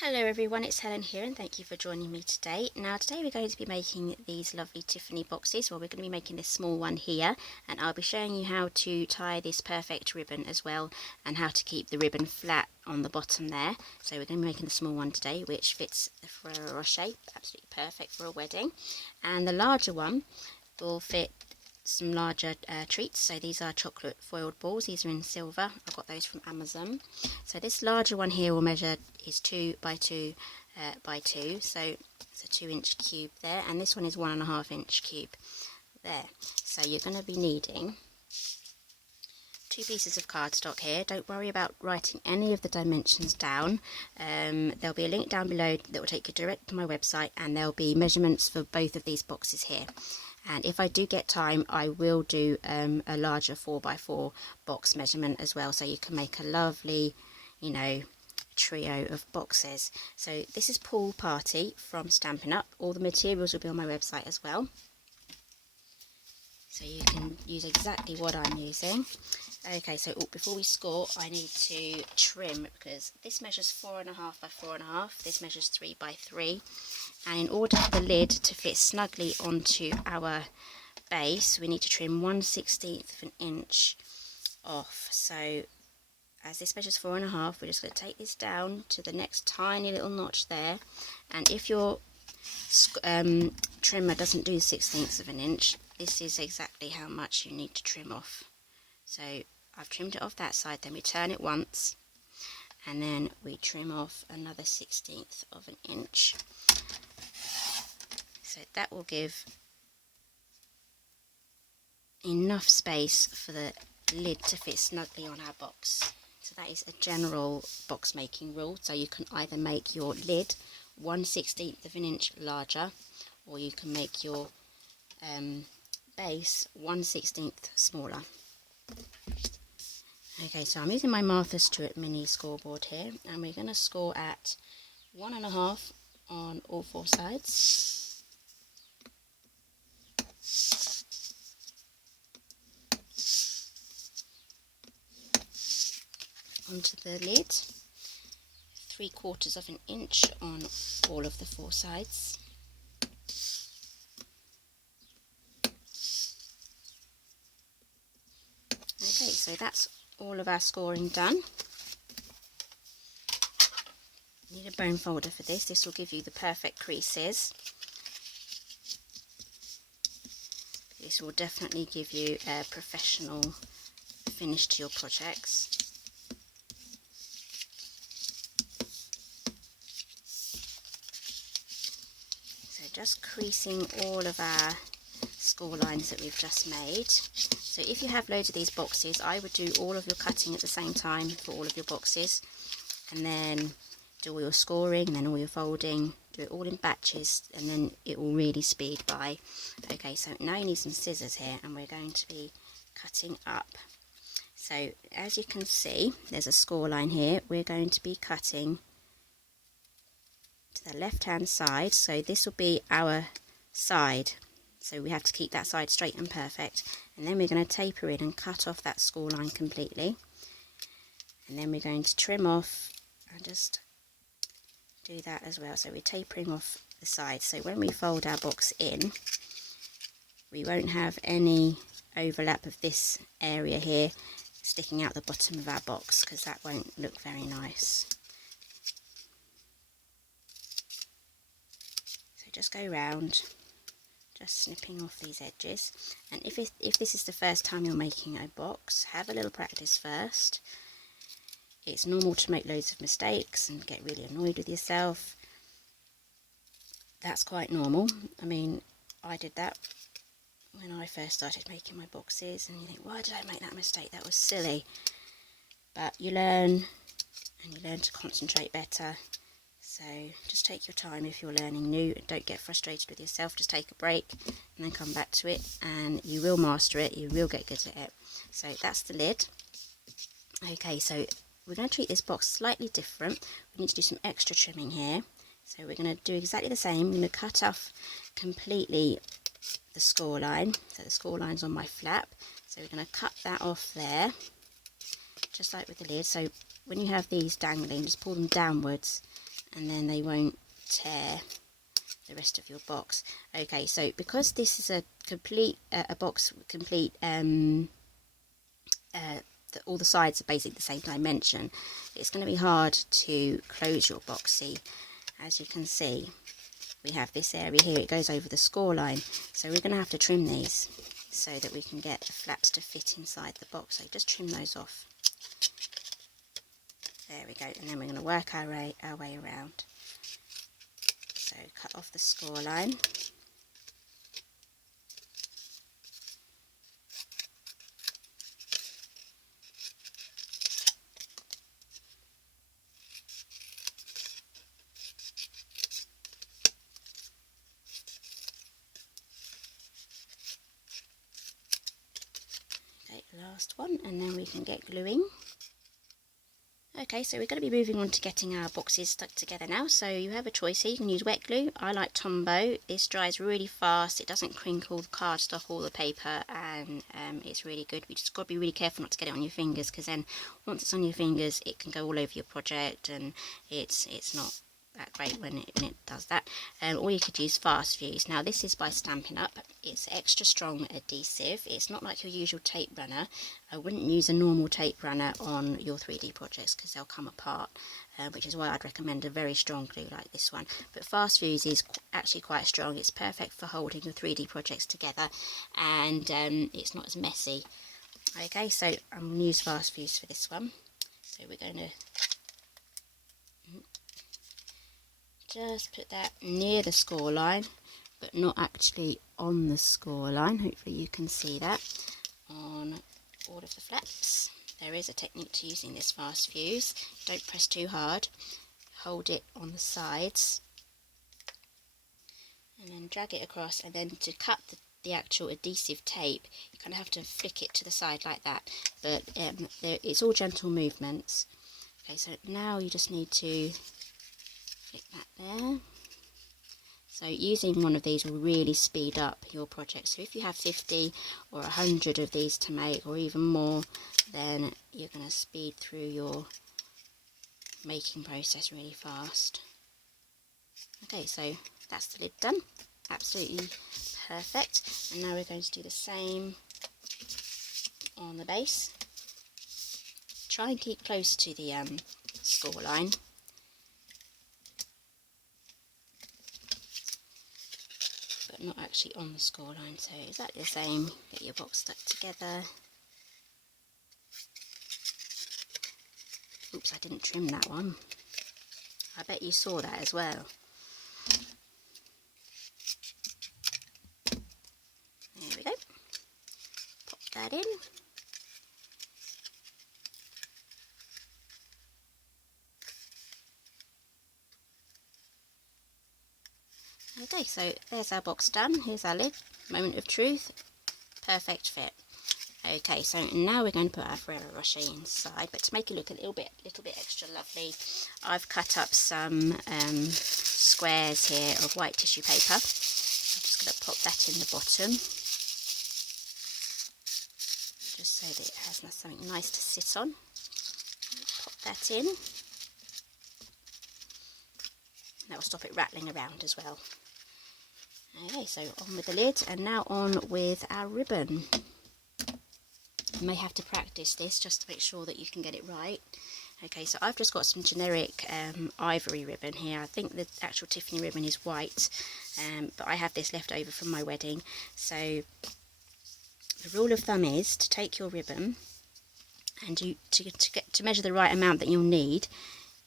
Hello everyone, it's Helen here and thank you for joining me today. Now today we're going to be making these lovely Tiffany boxes. Well, we're going to be making this small one here, and I'll be showing you how to tie this perfect ribbon as well, and how to keep the ribbon flat on the bottom there. So we're going to be making the small one today, which fits the Ferrero shape, absolutely perfect for a wedding. And the larger one will fit some larger treats. So these are chocolate foiled balls. These are in silver. I got those from Amazon. So this larger one here will measure is 2 by 2 by 2. So it's a 2-inch cube there, and this one is 1.5-inch cube there. So you're going to be needing 2 pieces of cardstock here. Don't worry about writing any of the dimensions down. There'll be a link down below that will take you direct to my website, and there'll be measurements for both of these boxes here. And if I do get time, I will do a larger 4x4 box measurement as well, so you can make a lovely, trio of boxes. So this is Pool Party from Stampin' Up. All the materials will be on my website as well, so you can use exactly what I'm using. Okay, so before we score, I need to trim, because this measures 4.5 by 4.5, this measures 3 by 3. And in order for the lid to fit snugly onto our base, we need to trim 1/16 of an inch off. So as this measures 4.5, we're just going to take this down to the next tiny little notch there. And if your trimmer doesn't do 1/16 of an inch, this is exactly how much you need to trim off. So I've trimmed it off that side, then we turn it once, and then we trim off another 1/16 of an inch. So that will give enough space for the lid to fit snugly on our box. So that is a general box making rule. So you can either make your lid 1/16 of an inch larger, or you can make your base 1/16 smaller. Okay, so I'm using my Martha Stewart mini scoreboard here, and we're going to score at 1.5 on all 4 sides. Onto the lid, 3/4 of an inch on all of the 4 sides. Okay, so that's all of our scoring done. You need a bone folder for this. This will give you the perfect creases. This will definitely give you a professional finish to your projects. So just creasing all of our score lines that we've just made. So if you have loads of these boxes, I would do all of your cutting at the same time for all of your boxes, and then do all your scoring, and then all your folding, do it all in batches, and then it will really speed by. Okay, so now you need some scissors here, and we're going to be cutting up. So as you can see, there's a score line here. We're going to be cutting to the left hand side, so this will be our side. So we have to keep that side straight and perfect, and then we're going to taper in and cut off that score line completely, and then we're going to trim off and just do that as well. So we're tapering off the side, so when we fold our box in, we won't have any overlap of this area here sticking out the bottom of our box, because that won't look very nice. So just go round, just snipping off these edges. And if this is the first time you're making a box, have a little practice first. It's normal to make loads of mistakes and get really annoyed with yourself. That's quite normal. I mean, I did that when I first started making my boxes, and you think, why did I make that mistake? That was silly. But you learn, and you learn to concentrate better. So just take your time if you're learning new. Don't get frustrated with yourself. Just take a break and then come back to it, and you will master it. You will get good at it. So that's the lid. Okay, so we're going to treat this box slightly different. We need to do some extra trimming here. So we're going to do exactly the same. I'm going to cut off completely the score line. So the score line's on my flap. So we're going to cut that off there, just like with the lid. So when you have these dangling, just pull them downwards and then they won't tear the rest of your box. Okay, so because this is a complete a box complete all the sides are basically the same dimension, it's going to be hard to close your box. See, as you can see, we have this area here, it goes over the score line, so we're going to have to trim these so that we can get the flaps to fit inside the box. So just trim those off. There we go, and then we're going to work our way around. So cut off the score line. Last one, and then we can get gluing. Okay, so we're going to be moving on to getting our boxes stuck together now. So you have a choice here. You can use wet glue. I like Tombow. This dries really fast. It doesn't crinkle the cardstock or the paper, and it's really good. We just got to be really careful not to get it on your fingers, because then once it's on your fingers, it can go all over your project, and it's not that great when it does that. Or you could use Fast Fuse. Now this is by Stampin' Up. It's extra strong adhesive. It's not like your usual tape runner. I wouldn't use a normal tape runner on your 3D projects because they'll come apart, which is why I'd recommend a very strong glue like this one. But Fast Fuse is actually quite strong. It's perfect for holding your 3D projects together, and it's not as messy. Okay, so I'm going to use Fast Fuse for this one. So we're going to just put that near the score line, but not actually on the score line. Hopefully you can see that on all of the flaps. There is a technique to using this Fast Fuse. Don't press too hard. Hold it on the sides and then drag it across, and then to cut the actual adhesive tape, you kind of have to flick it to the side like that, but it's all gentle movements. Okay, so now you just need to flick that there. So using one of these will really speed up your project. So if you have 50 or 100 of these to make, or even more, then you're going to speed through your making process really fast. Okay, so that's the lid done. Absolutely perfect. And now we're going to do the same on the base. Try and keep close to the score line. But not actually on the score line. So exactly the same. Get your box stuck together. Oops, I didn't trim that one. I bet you saw that as well. There we go. Pop that in. Okay, so there's our box done. Here's our lid. Moment of truth. Perfect fit. Okay, so now we're going to put our Ferrero Rocher inside, but to make it look a little bit extra lovely, I've cut up some squares here of white tissue paper. I'm just going to pop that in the bottom, just so that it has something nice to sit on. Pop that in. That will stop it rattling around as well. Okay, so on with the lid, and now on with our ribbon. You may have to practice this just to make sure that you can get it right. Okay, so I've just got some generic ivory ribbon here. I think the actual Tiffany ribbon is white, but I have this left over from my wedding. So the rule of thumb is to take your ribbon, and to measure the right amount that you'll need,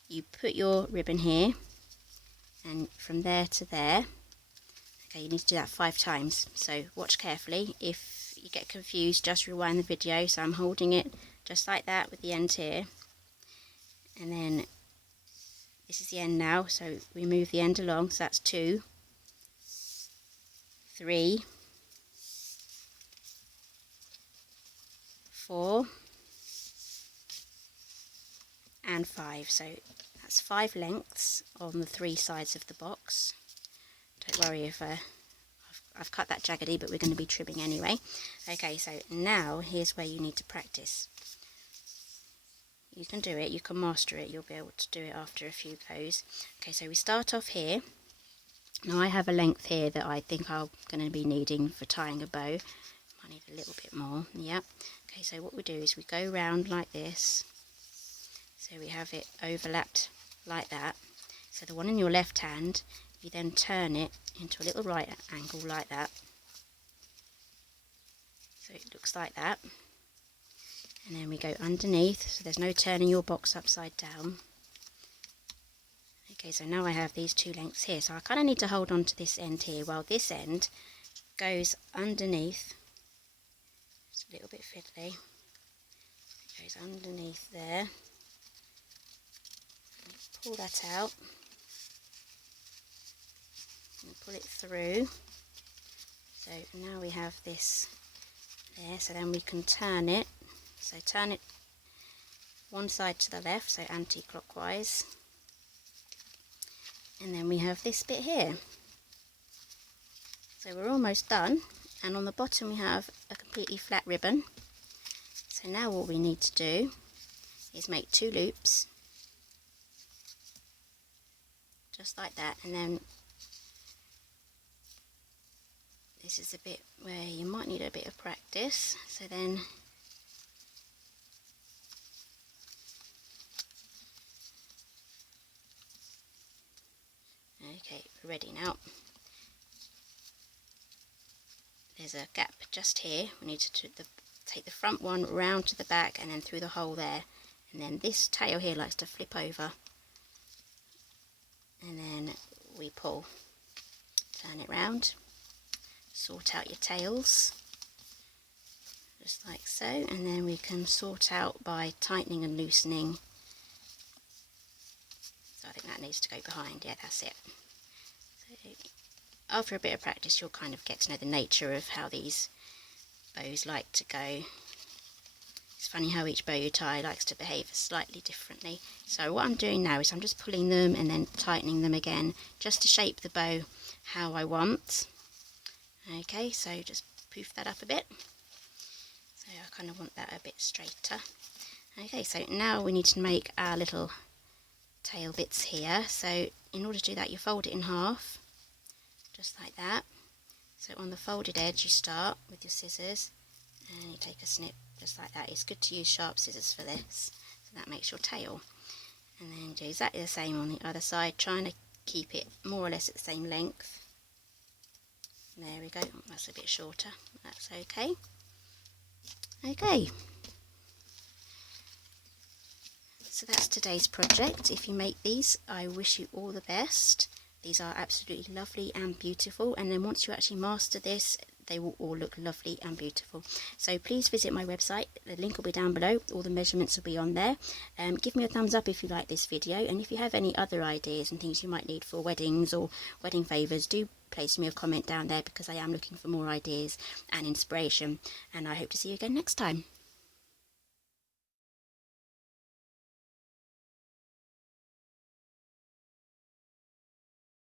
you put your ribbon here, and from there to there. Okay, you need to do that 5 times, so watch carefully. If you get confused, just rewind the video. So I'm holding it just like that with the end here, and then this is the end now, so we move the end along. So that's 2, 3, 4 and 5. So that's 5 lengths on the 3 sides of the box. Don't worry if I've cut that jaggedy, but we're going to be trimming anyway. Okay, so now here's where you need to practice. You can do it, you can master it, you'll be able to do it after a few goes. Okay, so we start off here. Now I have a length here that I think I'm going to be needing for tying a bow. I need a little bit more, yeah. Okay, so what we do is we go round like this. So we have it overlapped like that. So the one in your left hand, you then turn it into a little right angle like that. So it looks like that. And then we go underneath, so there's no turning your box upside down. Okay, so now I have these two lengths here, so I kind of need to hold on to this end here while this end goes underneath. It's a little bit fiddly. It goes underneath there. Pull that out and pull it through. So now we have this there, so then we can turn it. So turn it one side to the left, so anti-clockwise. And then we have this bit here. So we're almost done, and on the bottom we have a completely flat ribbon. So now all we need to do is make 2 loops, just like that, and then this is a bit where you might need a bit of practice. So then okay, we're ready now. There's a gap just here. We need to take the front one round to the back and then through the hole there. And then this tail here likes to flip over. And then we pull. Turn it round. Sort out your tails. Just like so. And then we can sort out by tightening and loosening. So I think that needs to go behind. Yeah, that's it. So after a bit of practice you'll kind of get to know the nature of how these bows like to go. It's funny how each bow you tie likes to behave slightly differently. So what I'm doing now is I'm just pulling them and then tightening them again just to shape the bow how I want. Okay, so just poof that up a bit. So I kind of want that a bit straighter. Okay, so now we need to make our little tail bits here. So in order to do that you fold it in half. Just like that. So on the folded edge you start with your scissors and you take a snip just like that. It's good to use sharp scissors for this, so that makes your tail. And then do exactly the same on the other side, trying to keep it more or less at the same length. There we go, that's a bit shorter, that's okay. Okay, so that's today's project. If you make these, I wish you all the best. These are absolutely lovely and beautiful, and then once you actually master this, they will all look lovely and beautiful. So please visit my website, the link will be down below, all the measurements will be on there. Give me a thumbs up if you like this video, and if you have any other ideas and things you might need for weddings or wedding favours, do place me a comment down there, because I am looking for more ideas and inspiration, and I hope to see you again next time.